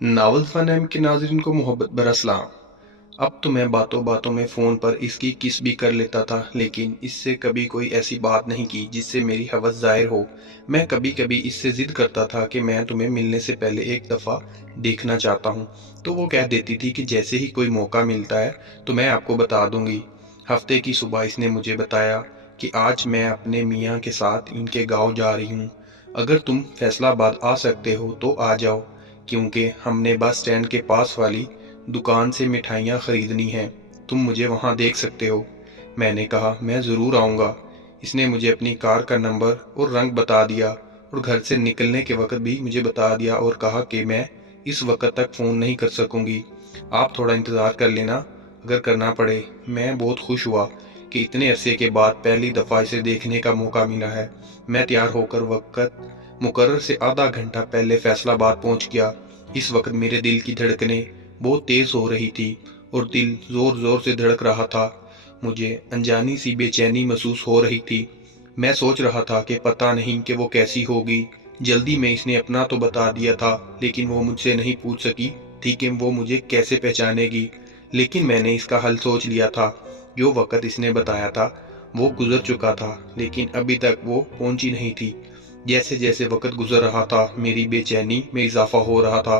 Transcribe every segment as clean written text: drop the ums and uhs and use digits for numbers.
Novel fanam के नाज़रीन को मोहब्बत भरा सलाम। अब तो मैं बातों बातों में फ़ोन पर इसकी किस भी कर लेता था, लेकिन इससे कभी कोई ऐसी बात नहीं की जिससे मेरी हवस ज़ाहिर हो। मैं कभी कभी इससे ज़िद करता था कि मैं तुम्हें मिलने से पहले एक दफ़ा देखना चाहता हूँ, तो वो कह देती थी कि जैसे ही कोई मौका मिलता है तो मैं आपको बता दूंगी। हफ्ते की सुबह इसने मुझे बताया कि आज मैं अपने मियाँ के साथ इनके गाँव जा रही हूँ। अगर तुम फैसलाबाद आ सकते हो तो आ जाओ, क्योंकि हमने बस स्टैंड के पास वाली दुकान से मिठाइयाँ खरीदनी हैं। तुम मुझे वहाँ देख सकते हो। मैंने कहा मैं ज़रूर आऊँगा। इसने मुझे अपनी कार का नंबर और रंग बता दिया और घर से निकलने के वक्त भी मुझे बता दिया और कहा कि मैं इस वक्त तक फ़ोन नहीं कर सकूँगी, आप थोड़ा इंतज़ार कर लेना अगर करना पड़े। मैं बहुत खुश हुआ कि इतने अरसे के बाद पहली दफ़ा इसे देखने का मौका मिला है। मैं तैयार होकर वक्त मुकर्रर से आधा घंटा पहले फैसलाबाद पहुंच गया। इस वक्त मेरे दिल की धड़कनें बहुत तेज हो रही थी और दिल जोर जोर से धड़क रहा था। मुझे अनजानी सी बेचैनी महसूस हो रही थी। मैं सोच रहा था कि पता नहीं कि वो कैसी होगी। जल्दी में इसने अपना तो बता दिया था, लेकिन वो मुझसे नहीं पूछ सकी थी कि वो मुझे कैसे पहचानेगी। लेकिन मैंने इसका हल सोच लिया था। जो वक्त इसने बताया था वो गुजर चुका था, लेकिन अभी तक वो पहुंची नहीं थी। जैसे जैसे वक्त गुजर रहा था मेरी बेचैनी में इजाफा हो रहा था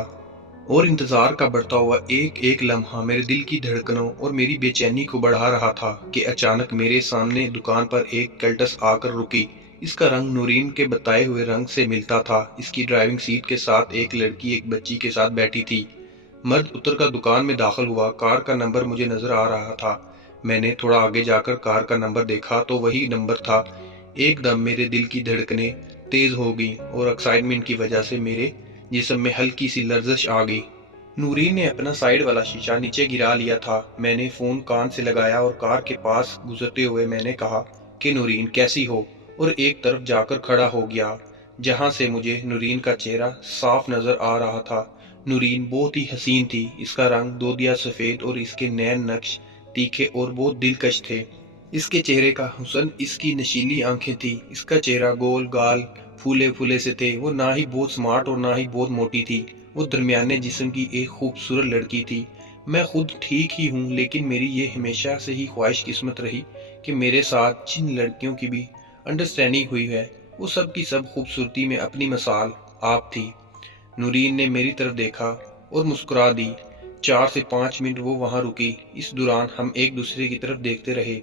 और इंतजार का बढ़ता हुआ एक एक लम्हा मेरे दिल की धड़कनों और मेरी बेचैनी को बढ़ा रहा था कि अचानक मेरे सामने दुकान पर एक कल्टस आकर रुकी। इसका रंग नूरीन के बताए हुए रंग से मिलता था। इसकी ड्राइविंग सीट के साथ एक लड़की एक बच्ची के साथ बैठी थी। मर्द उतरकर दुकान में दाखिल हुआ। कार का नंबर मुझे नजर आ रहा था। मैंने थोड़ा आगे जाकर कार का नंबर देखा तो वही नंबर था। एकदम मेरे दिल की धड़कनें तेज हो गई और एक्साइटमेंट की वजह से मेरे जिस्म में हल्की सी लर्जिश आ गई। नूरीन ने अपना साइड वाला शीशा नीचे गिरा लिया था। मैंने फोन कान से लगाया और कार के पास गुजरते हुए मैंने कहा कि नूरीन कैसी हो, और एक तरफ जाकर खड़ा हो गया जहां से मुझे नूरीन का चेहरा साफ नजर आ रहा था। नूरीन बहुत ही हसीन थी। इसका रंग दोदिया सफेद और इसके नैन नक्श तीखे और बहुत दिलकश थे। इसके चेहरे का हुस्न, इसकी नशीली आंखें थी। इसका चेहरा गोल गाल फूले फूले से थे। वो ना ही बहुत स्मार्ट और ना ही बहुत मोटी थी। वो दरमियाने जिस्म की एक खूबसूरत लड़की थी। मैं खुद ठीक ही हूँ, लेकिन मेरी ये हमेशा से ही ख्वाहिश किस्मत रही कि मेरे साथ जिन लड़कियों की भी अंडरस्टैंडिंग हुई है वो सब की सब खूबसूरती में अपनी मिसाल आप थी। नूरीन ने मेरी तरफ देखा और मुस्कुरा दी। 4 से 5 मिनट वो वहां रुकी। इस दौरान हम एक दूसरे की तरफ देखते रहे।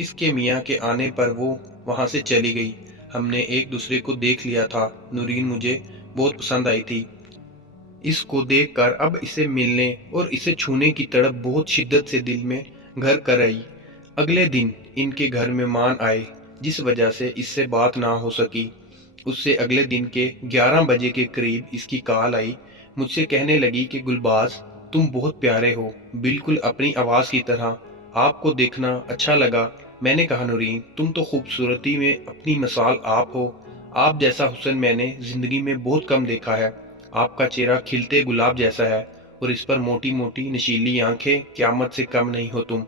इसके मियाँ के आने पर वो वहां से चली गई। हमने एक दूसरे को देख लिया था। नूरीन मुझे बहुत पसंद आई थी। इसको देखकर अब इसे मिलने और इसे छूने की तड़प बहुत शिद्दत से दिल में घर कर आई। अगले दिन इनके घर मेहमान आए, जिस वजह से इससे बात ना हो सकी। उससे अगले दिन के 11 बजे के करीब इसकी कॉल आई। मुझसे कहने लगी कि गुलबाज, तुम बहुत प्यारे हो, बिल्कुल अपनी आवाज की तरह। आपको देखना अच्छा लगा। मैंने कहा नूरीन, तुम तो खूबसूरती में अपनी मिसाल आप हो। आप जैसा हुस्न मैंने जिंदगी में बहुत कम देखा है। आपका चेहरा खिलते गुलाब जैसा है और इस पर मोटी मोटी नशीली आंखें, क्यामत से कम नहीं हो तुम।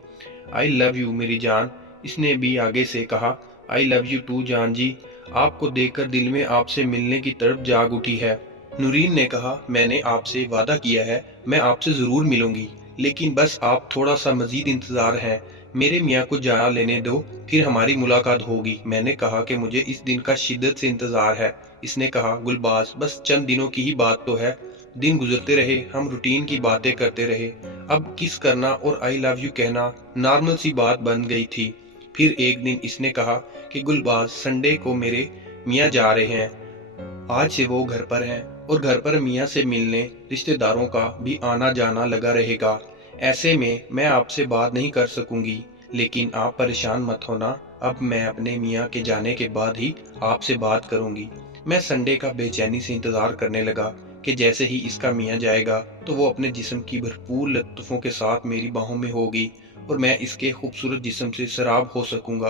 आई लव यू मेरी जान। इसने भी आगे से कहा, आई लव यू टू जान जी। आपको देखकर दिल में आपसे मिलने की तड़प जाग उठी है। नूरीन ने कहा, मैंने आपसे वादा किया है, मैं आपसे जरूर मिलूंगी, लेकिन बस आप थोड़ा सा मजीद इंतजार है। मेरे मियाँ को जाना लेने दो, फिर हमारी मुलाकात होगी। मैंने कहा कि मुझे इस दिन का शिद्दत से इंतजार है। इसने कहा, गुलबाज, बस चंद दिनों की ही बात तो है। दिन गुजरते रहे, हम रूटीन की बातें करते रहे। अब किस करना और आई लव यू कहना नॉर्मल सी बात बन गई थी। फिर एक दिन इसने कहा कि गुलबाज, संडे को मेरे मियाँ जा रहे हैं। आज से वो घर पर हैं और घर पर मियाँ से मिलने रिश्तेदारों का भी आना जाना लगा रहेगा। ऐसे में मैं आपसे बात नहीं कर सकूंगी, लेकिन आप परेशान मत होना। अब मैं अपने मियाँ के जाने के बाद ही आपसे बात करूंगी। मैं संडे का बेचैनी से इंतजार करने लगा कि जैसे ही इसका मियाँ जाएगा तो वो अपने जिस्म की भरपूर लत्फों के साथ मेरी बाहों में होगी और मैं इसके खूबसूरत जिस्म से सराब हो सकूंगा।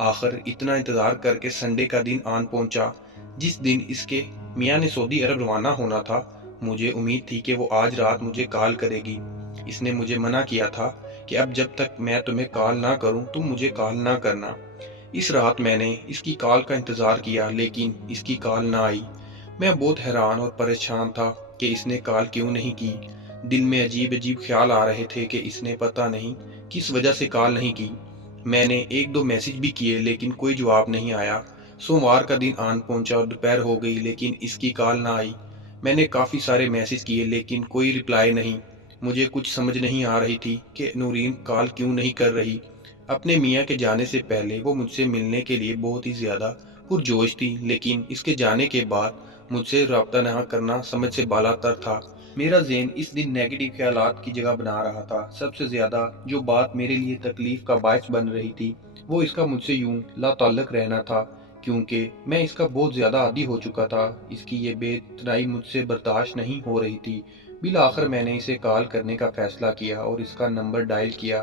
आखिर इतना इंतजार करके संडे का दिन आन पहुंचा, जिस दिन इसके मियाँ ने सऊदी अरब रवाना होना था। मुझे उम्मीद थी कि वो आज रात मुझे कॉल करेगी। इसने मुझे मना किया था कि अब जब तक मैं तुम्हें कॉल ना करूं तुम मुझे कॉल ना करना। इस रात मैंने इसकी कॉल का इंतजार किया, लेकिन इसकी कॉल ना आई। मैं बहुत हैरान और परेशान था। کہ इसने कॉल क्यों नहीं की। दिल में अजीब अजीब ख्याल आ रहे थे कि इसने पता नहीं किस वजह से कॉल नहीं की। मैंने एक दो मैसेज भी किए लेकिन कोई जवाब नहीं आया। सोमवार का दिन आन पहुंचा और दोपहर हो गई लेकिन इसकी कॉल ना आई। मैंने काफ़ी सारे मैसेज किए लेकिन कोई रिप्लाई नहीं। मुझे कुछ समझ नहीं आ रही थी कि नूरीन कॉल क्यों नहीं कर रही। अपने मियाँ के जाने से पहले वो मुझसे मिलने के लिए बहुत ही ज़्यादा पुरजोश थी, लेकिन इसके जाने के बाद मुझसे रब्ता न करना समझ से बालातर था। मेरा ज़हन इस दिन नेगेटिव ख्यालात की जगह बना रहा था। सबसे ज़्यादा जो बात मेरे लिए तकलीफ़ का बायस बन रही थी वो इसका मुझसे यूं लाताल्लुक़ रहना था, क्योंकि मैं इसका बहुत ज़्यादा आदी हो चुका था। इसकी ये बेइत्तनाई मुझसे बर्दाश्त नहीं हो रही थी। बिल आखिर मैंने इसे कॉल करने का फ़ैसला किया और इसका नंबर डायल किया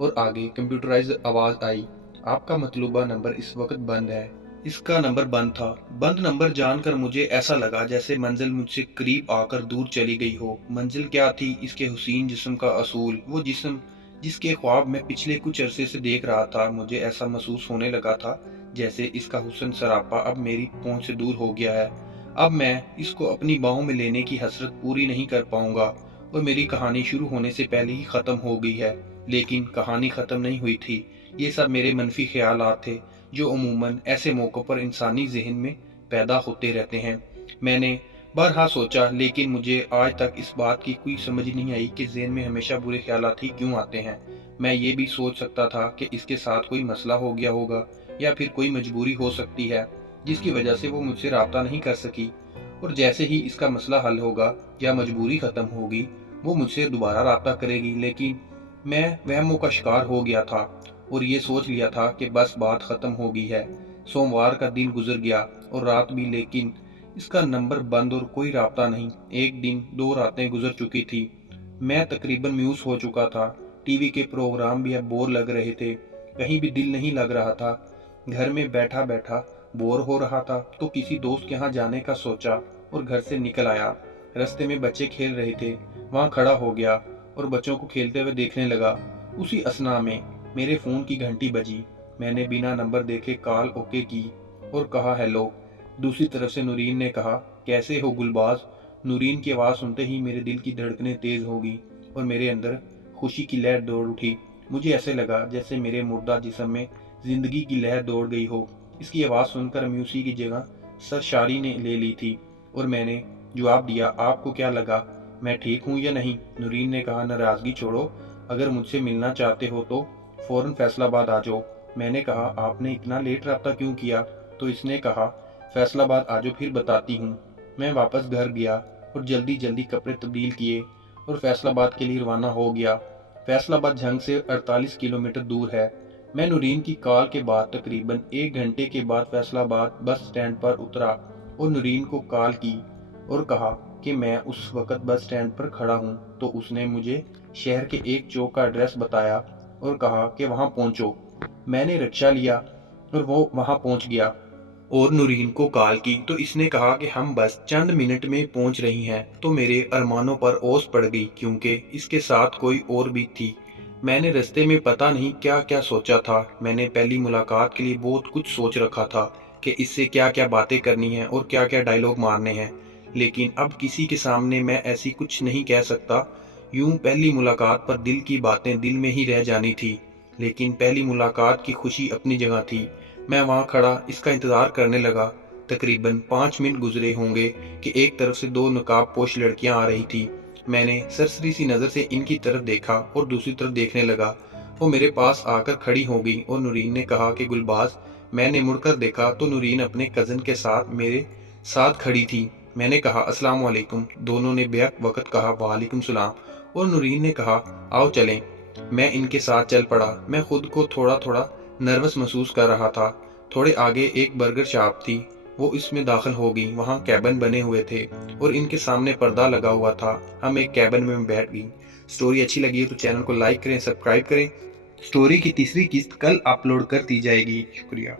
और आगे कंप्यूटराइज्ड आवाज़ आई, आपका मतलूबा नंबर इस वक्त बंद है। इसका नंबर बंद था। बंद नंबर जानकर मुझे ऐसा लगा जैसे मंजिल मुझसे करीब आकर दूर चली गई हो। मंजिल क्या थी, इसके हुसीन जिस्म का असूल, वो जिस्म जिसके ख्वाब मैं पिछले कुछ अरसे से देख रहा था। मुझे ऐसा महसूस होने लगा था जैसे इसका हुस्न सरापा अब मेरी पहुंच से दूर हो गया है। अब मैं इसको अपनी बाहों में लेने की हसरत पूरी नहीं कर पाऊंगा और मेरी कहानी शुरू होने से पहले ही ख़त्म हो गई है। लेकिन कहानी ख़त्म नहीं हुई थी। ये सब मेरे मनफी ख्यालात थे जो अमूमन ऐसे मौक़ों पर इंसानी ज़हन में पैदा होते रहते हैं। मैंने बारहा सोचा लेकिन मुझे आज तक इस बात की कोई समझ नहीं आई कि ज़हन में हमेशा बुरे ख्यालात ही क्यों आते हैं। मैं ये भी सोच सकता था कि इसके साथ कोई मसला हो गया होगा या फिर कोई मजबूरी हो सकती है जिसकी वजह से वो मुझसे राब्ता नहीं कर सकी, और जैसे ही इसका मसला हल होगा या मजबूरी ख़त्म होगी वो मुझसे दोबारा राब्ता करेगी। लेकिन मैं वहमों का शिकार हो गया था और ये सोच लिया था कि बस बात ख़त्म हो गई है। सोमवार का दिन गुजर गया और रात भी, लेकिन इसका नंबर बंद और कोई राब्ता नहीं। एक दिन, दो रातें गुजर चुकी थी। मैं तकरीबन म्यूस हो चुका था। टीवी के प्रोग्राम भी अब बोर लग रहे थे। कहीं भी दिल नहीं लग रहा था। घर में बैठा बैठा बोर हो रहा था तो किसी दोस्त के यहाँ जाने का सोचा और घर से निकल आया। रास्ते में बच्चे खेल रहे थे, वहाँ खड़ा हो गया और बच्चों को खेलते हुए देखने लगा। उसी असना में मेरे फ़ोन की घंटी बजी। मैंने बिना नंबर देखे कॉल ओके की और कहा हेलो। दूसरी तरफ से नूरीन ने कहा, कैसे हो गुलबाज। नूरीन की आवाज़ सुनते ही मेरे दिल की धड़कनें तेज़ हो गई और मेरे अंदर खुशी की लहर दौड़ उठी। मुझे ऐसे लगा जैसे मेरे मुर्दा जिस्म में ज़िंदगी की लहर दौड़ गई हो। इसकी आवाज़ सुनकर म्यूसी की जगह सरशारी ने ले ली थी और मैंने जवाब दिया, आपको क्या लगा मैं ठीक हूँ या नहीं। नूरीन ने कहा, नाराज़गी छोड़ो, अगर मुझसे मिलना चाहते हो तो फ़ौरन फैसलाबाद आ जाओ। मैंने कहा, आपने इतना लेट रब्ता क्यों किया। तो इसने कहा, फैसलाबाद आ जाओ फिर बताती हूँ। मैं वापस घर गया और जल्दी जल्दी कपड़े तब्दील किए और फैसलाबाद के लिए रवाना हो गया। फैसलाबाद झंग से 48 किलोमीटर दूर है। मैं नूरीन की कॉल के बाद तकरीबन 1 घंटे के बाद फैसलाबाद बस स्टैंड पर उतरा और नूरीन को कॉल की और कहा कि मैं उस वक़्त बस स्टैंड पर खड़ा हूँ। तो उसने मुझे शहर के एक चौक का एड्रेस बताया और कहा कि वहाँ पहुँचो। मैंने रिक्शा लिया और वो वहाँ पहुँच गया और नूरीन को कॉल की तो इसने कहा कि हम बस चंद मिनट में पहुँच रही हैं। तो मेरे अरमानों पर ओस पड़ गई क्योंकि इसके साथ कोई और भी थी। मैंने रास्ते में पता नहीं क्या क्या सोचा था। मैंने पहली मुलाकात के लिए बहुत कुछ सोच रखा था कि इससे क्या क्या बातें करनी है और क्या क्या डायलॉग मारने हैं, लेकिन अब किसी के सामने मैं ऐसी कुछ नहीं कह सकता। यूं पहली मुलाकात पर दिल की बातें दिल में ही रह जानी थी, लेकिन पहली मुलाकात की खुशी अपनी जगह थी। मैं वहाँ खड़ा इसका इंतज़ार करने लगा। तकरीबन 5 मिनट गुजरे होंगे कि एक तरफ से 2 नकाब पोश लड़कियाँ आ रही थी। मैंने सरसरी सी नज़र से इनकी तरफ देखा और दूसरी तरफ देखने लगा। वो मेरे पास आकर खड़ी हो गई और नूरीन ने कहा कि गुलबाज। मैंने मुड़कर देखा तो नूरीन अपने कज़न के साथ मेरे साथ खड़ी थी। मैंने कहा, अस्सलाम वालेकुम। दोनों ने बेहद वक़्त कहा, वालेकुम सलाम। और नूरीन ने कहा, आओ चलें। मैं इनके साथ चल पड़ा। मैं खुद को थोड़ा थोड़ा नर्वस महसूस कर रहा था। थोड़े आगे एक बर्गर शॉप थी, वो इसमें दाखिल हो गई। वहाँ कैबिन बने हुए थे और इनके सामने पर्दा लगा हुआ था। हम एक कैबिन में बैठ गई। स्टोरी अच्छी लगी है तो चैनल को लाइक करें, सब्सक्राइब करें। स्टोरी की तीसरी किस्त कल अपलोड कर दी जाएगी। शुक्रिया।